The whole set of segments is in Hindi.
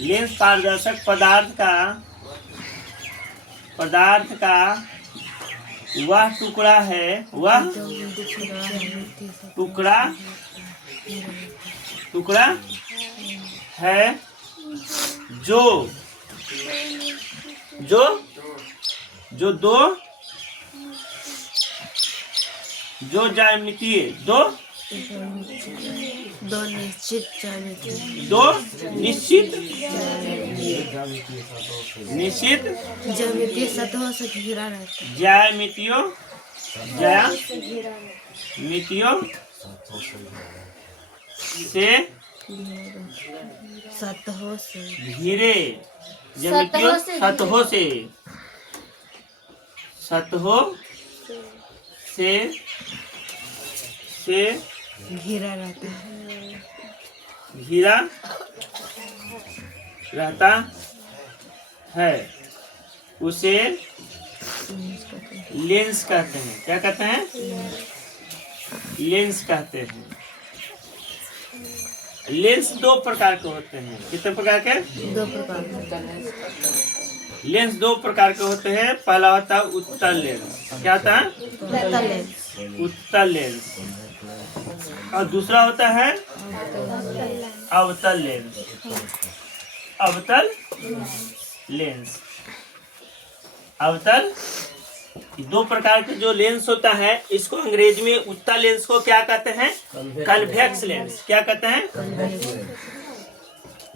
लेंस पारदर्शक पदार्थ का वह टुकड़ा है, वह टुकड़ा है जो ज्यामितीय दो निश्चित ज्यामितीय सतहों से घिरा रहता है। ज्यामितियों से सतहों से घिरे सतहों से घिरा रहता है उसे लेंस कहते हैं। क्या कहते हैं? लेंस कहते हैं। लेंस दो प्रकार के होते हैं। कितने प्रकार के? दो प्रकार के। लेंस दो प्रकार के होते हैं। पहला होता है उत्तल लेंस। क्या होता है? उत्तल लेंस। और दूसरा होता है अवतल लेंस। अवतल दो प्रकार के जो लेंस होता है, इसको अंग्रेजी में उत्तल लेंस को क्या कहते हैं? Convex lens. क्या कहते हैं?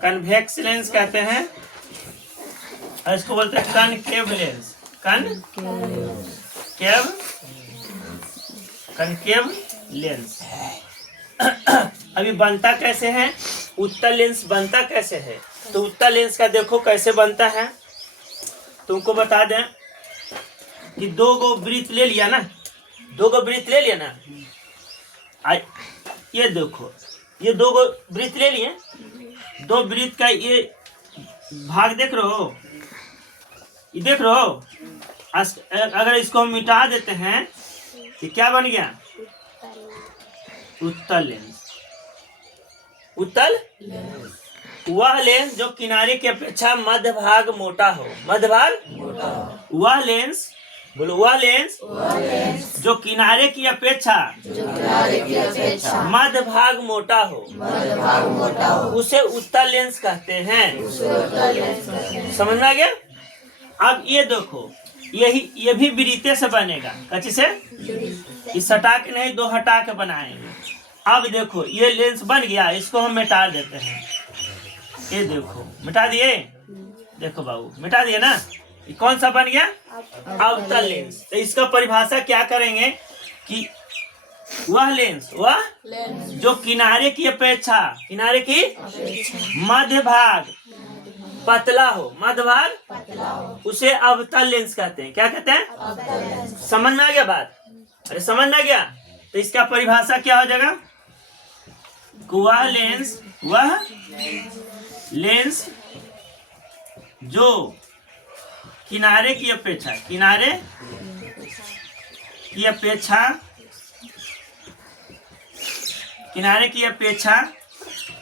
कन्वेक्स लेंस कहते हैं। और इसको बोलते हैं कनकेव लेंस। Concave lens. अभी बनता कैसे है? उत्तल लेंस बनता कैसे है? तो उत्तल लेंस का देखो कैसे बनता है। तुमको बता दें कि दो गो वृत्त ले लिया ना। ये देखो, ये दो गो वृत्त ले लिए। दो वृत्त का ये भाग देख रहे हो? ये देख रहे हो? अगर इसको हम मिटा देते हैं तो क्या बन गया? उत्तल लेंस। उत्तल वह लेंस जो किनारे की अपेक्षा मध्य भाग मोटा हो। वह लेंस जो किनारे की अपेक्षा मध्य भाग मोटा हो उसे उत्तल लेंस कहते हैं। समझ में आ गया? अब ये देखो, ये भी वृत्ते से बनेगा। कच्ची से इस हटा के नहीं, दो हटा के बनाएंगे। अब देखो ये लेंस बन गया, इसको हम मिटा देते हैं। ये देखो मिटा दिए। देखो बाबू मिटा दिए ना। ये कौन सा बन गया? अवतल लेंस। तो इसका परिभाषा क्या करेंगे कि वह लेंस जो किनारे की अपेक्षा मध्य भाग पतला हो, उसे अवतल लेंस कहते हैं। क्या कहते हैं? समझ में आ गया बात? अरे समझ में आ गया? तो इसका परिभाषा क्या हो जाएगा? वह लेंस जो किनारे की अपेक्षा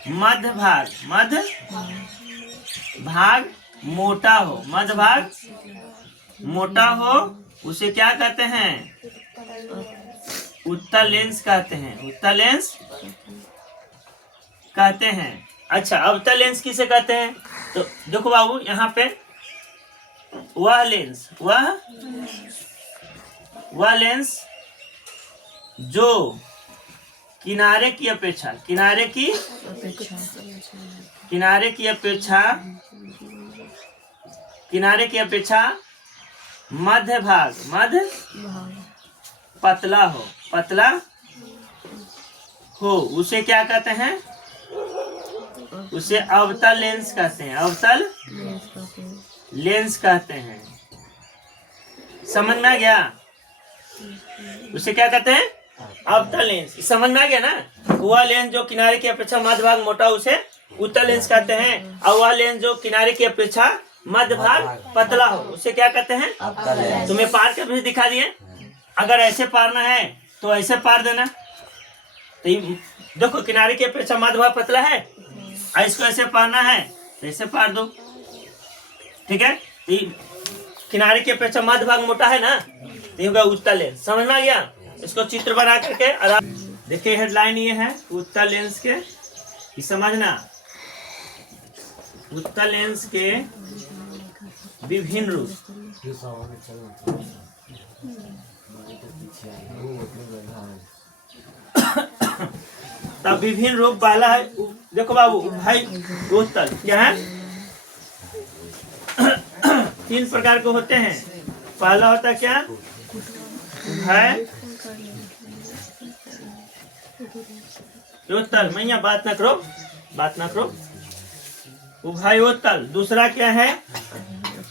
मध्य भाग मोटा हो उसे क्या कहते हैं? उत्तल लेंस कहते हैं। अच्छा, अवतल लेंस किसे कहते हैं? तो देखो बाबू यहाँ पे वह लेंस जो किनारे की अपेक्षा मध्य पतला हो उसे क्या कहते हैं? उसे अवतल लेंस कहते हैं। समझ में आ गया? उसे क्या कहते हैं? अवतल लेंस। समझ में आ गया ना? वह लेंस जो किनारे की अपेक्षा मध्य भाग मोटा उसे उत्तल लेंस कहते हैं। और वह लेंस जो किनारे की अपेक्षा मध्य भाग पतला हो उसे क्या कहते हैं? तुम्हें पार कर भी दिखा दिए। अगर ऐसे पारना है तो ऐसे पार देना। तो देखो किनारे की अपेक्षा मध्य भाग पतला है, इसको ऐसे पारना है तो ऐसे पार दो, ठीक है। किनारे के अपेक्षा मध्य भाग मोटा है ना, तो ये होगा उत्तल लेंस। समझ में आ गया? इसको चित्र बना करके आराम देखिए। हेडलाइन ये है उत्तल लेंस के, ये समझना, उत्तल लेंस के विभिन्न रूप। तब विभिन्न रूप वाला है, देखो बाबू भाई, उत्तल क्या है? 3 प्रकार के होते हैं। पहला होता है क्या? है उत्तल। मैया बात ना करो, बात ना करो। उभयोत्तल। दूसरा क्या है?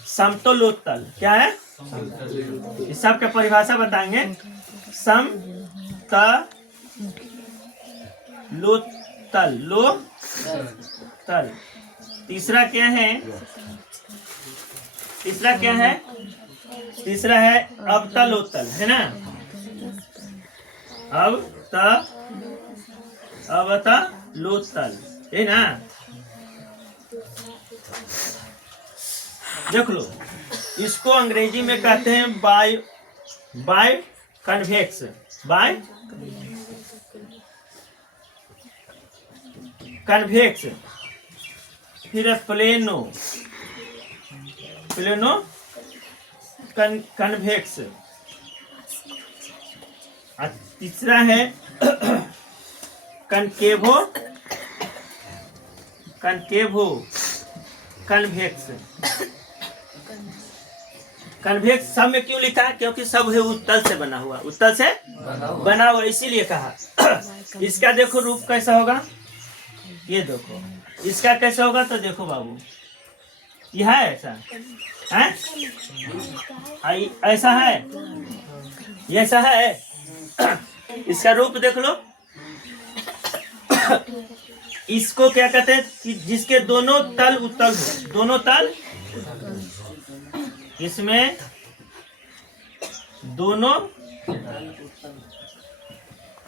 समतलोत्तल। क्या है? इस सब के परिभाषा बताएंगे। समतलोत्तल, लोतल। तीसरा क्या है? तीसरा क्या है? तीसरा है अवतलोत्तल, है ना? अवतलोत्तल, है ना? देख लो, इसको अंग्रेजी में कहते हैं बाय कन्वेक्स, बाय कन्वेक्स। फिर प्लेनो कन्वेक्स। तीसरा है कनकेवो कन्वेक्स। कन्वेक्स सब में क्यों लिखा है? क्योंकि सब है उत्तल से बना हुआ, उत्तल से बना हुआ, इसीलिए कहा। इसका देखो रूप कैसा होगा, ये देखो। इसका कैसा होगा तो देखो बाबू, यह है ऐसा है, ऐसा है, ये ऐसा है। इसका रूप देख लो। इसको क्या कहते हैं कि जिसके दोनों तल उत्तल हो, दोनों तल, इसमें दोनों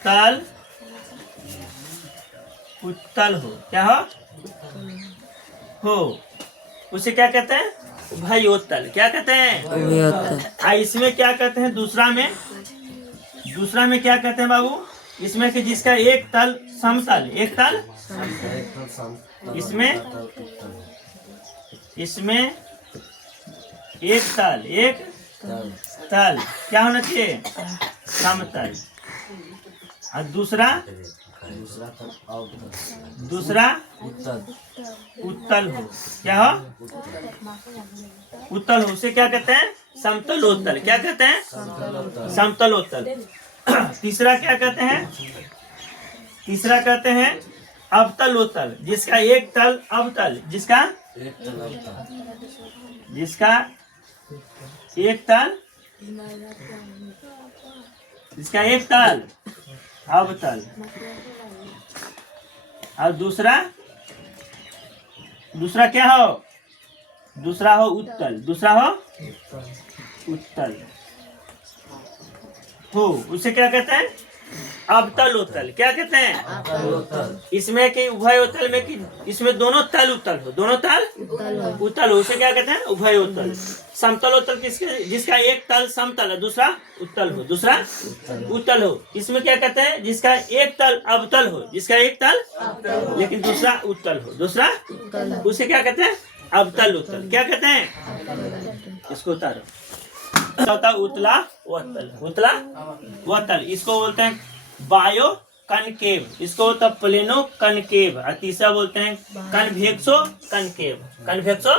तल उत्तल हो। क्या हो? उसे क्या कहते हैं? उभयोत्तल। क्या कहते हैं? इसमें क्या कहते हैं? दूसरा में क्या कहते हैं बाबू? इसमें कि जिसका एक तल समतल, एक तल, इसमें एक तल क्या होना चाहिए? समतल। और दूसरा उत्तल हो। क्या हो? उत्तल हो। उसे क्या कहते हैं? समतलोत्तल। क्या कहते हैं? समतलोत्तल। तीसरा क्या कहते हैं? तीसरा कहते हैं अवतलोत्तल, जिसका एक तल अवतल, जिसका एक तल अवतल। और दूसरा क्या हो? दूसरा हो उत्तल। दूसरा हो उत्तल हो। उसे क्या कहते हैं? अवतलोत्तल। क्या कहते हैं? इसमें कि उभयोत्तल में कि इसमें दोनों तल उत्तल हो, दोनों तल उत्तल हो, उसे क्या कहते हैं? उभयोत्तल। समतलोत्तल किसके? जिसका एक तल समतल है, दूसरा उत्तल हो, दूसरा उत्तल हो। इसमें क्या कहते हैं? जिसका एक तल अवतल हो, जिसका एक तल लेकिन दूसरा उत्तल हो, दूसरा, उसे क्या कहते हैं? अवतलोत्तल। क्या कहते हैं? इसको उतारो। उतला वतल। इसको बोलते हैं बायो कनकेव, इसको होता है प्लेनो कनकेव। और तीसरा बोलते हैं कन्वेक्सो कन्वेक्सो।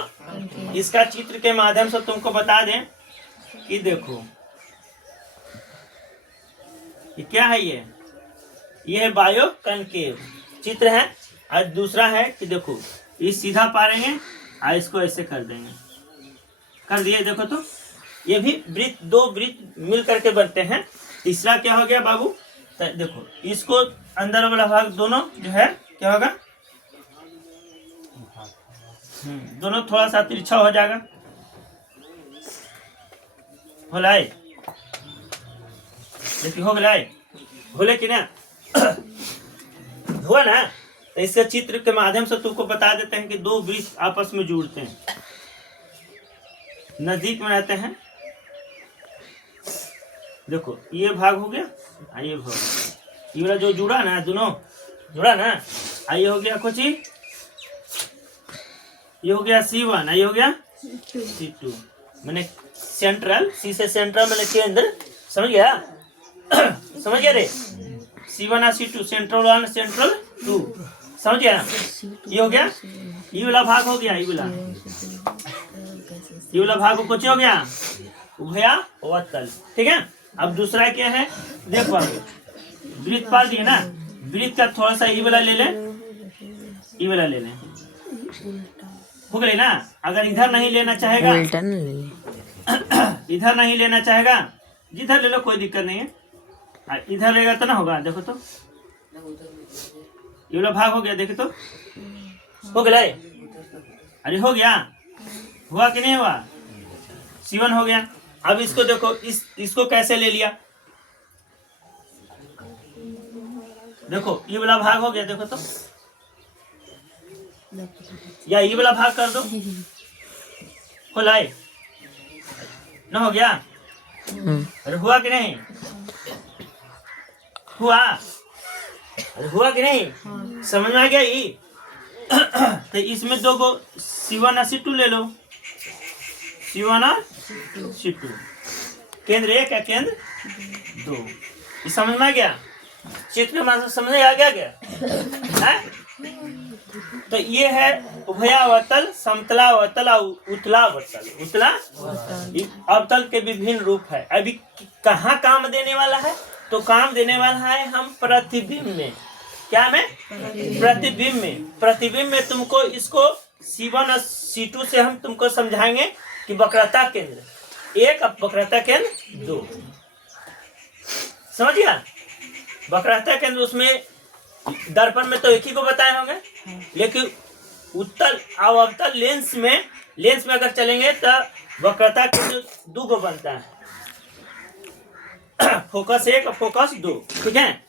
इसका चित्र के माध्यम से तुमको बता दें कि देखो ये क्या है, ये है बायो कनकेव चित्र है। और दूसरा है कि देखो ये सीधा पारेंगे और इसको ऐसे कर देंगे, कर दिए। देखो तो ये भी वृत्त, 2 वृत्त मिल करके बनते हैं। तीसरा क्या हो गया बाबू? तो देखो इसको अंदर वाला भाग दोनों जो है क्या होगा? दोनों थोड़ा सा तिरछा हो जाएगा। होलाए देखिए, हो गए, बोले कि ना? हुआ ना? तो इसके चित्र के माध्यम से तुमको बता देते हैं कि दो वृत्त आपस में जुड़ते हैं, नजदीक में रहते हैं। देखो ये भाग हो गया, ये भाग हो गया, ये वाला जो जुड़ा ना, दोनों जुड़ा ना, ये हो गया कुछ, ये हो गया C1, ये हो गया C2, मैंने सेंट्रल, C से सेंट्रल मैंने केंद्र, समझ गया? समझ गया रे? C1 और C2, सेंट्रल 1 सेंट्रल 2, समझ गया? ये हो गया, ये वाला भाग हो गया, ये वाला भाग कुछ हो गया, उभयावतल। ठीक है, अब दूसरा क्या है, देखो वृत्त पाल दिए ना, वृत्त का थोड़ा सा ये वाला ले लें, ये वाला ले लें, हो गई ना। अगर इधर नहीं लेना चाहेगा, इधर नहीं लेना चाहेगा, जिधर ले लो कोई दिक्कत नहीं है, इधर लेगा तो ना होगा। देखो तो ये वाला भाग हो गया, देखो तो हो गया, अरे हो गया, हुआ कि नहीं हुआ? C1 हो गया। अब इसको देखो, इसको कैसे ले लिया, देखो ये वाला भाग हो गया, देखो तो, या ये वाला भाग कर दो, हो लाए न, हो गया? अरे हुआ कि नहीं हुआ? अरे हुआ कि नहीं? समझ में आ गया? ये तो इसमें दो को C1 और C2 ले लो, C1 और C2, केंद्र 1 या केंद्र 2, ये समझ में आ गया? चित्र में समझ में आ गया क्या है? तो ये है उभयावतल, समतलावतल और उत्तलावतल। उत्तला अवतल के विभिन्न रूप है। अभी कहाँ काम देने वाला है? तो काम देने वाला है हम प्रतिबिंब में। क्या में? प्रतिबिंब में। प्रतिबिंब में तुमको इसको C1 और C2 से हम तुमको समझाएंगे कि वक्रता केंद्र 1 और वक्रता केंद्र 2, समझ गया? वक्रता केंद्र उसमें दर्पण में तो एक ही को बताए होंगे, लेकिन उत्तल और अवतल लेंस में अगर चलेंगे तो वक्रता केंद्र 2 को बनता है, फोकस 1 और फोकस 2। ठीक है।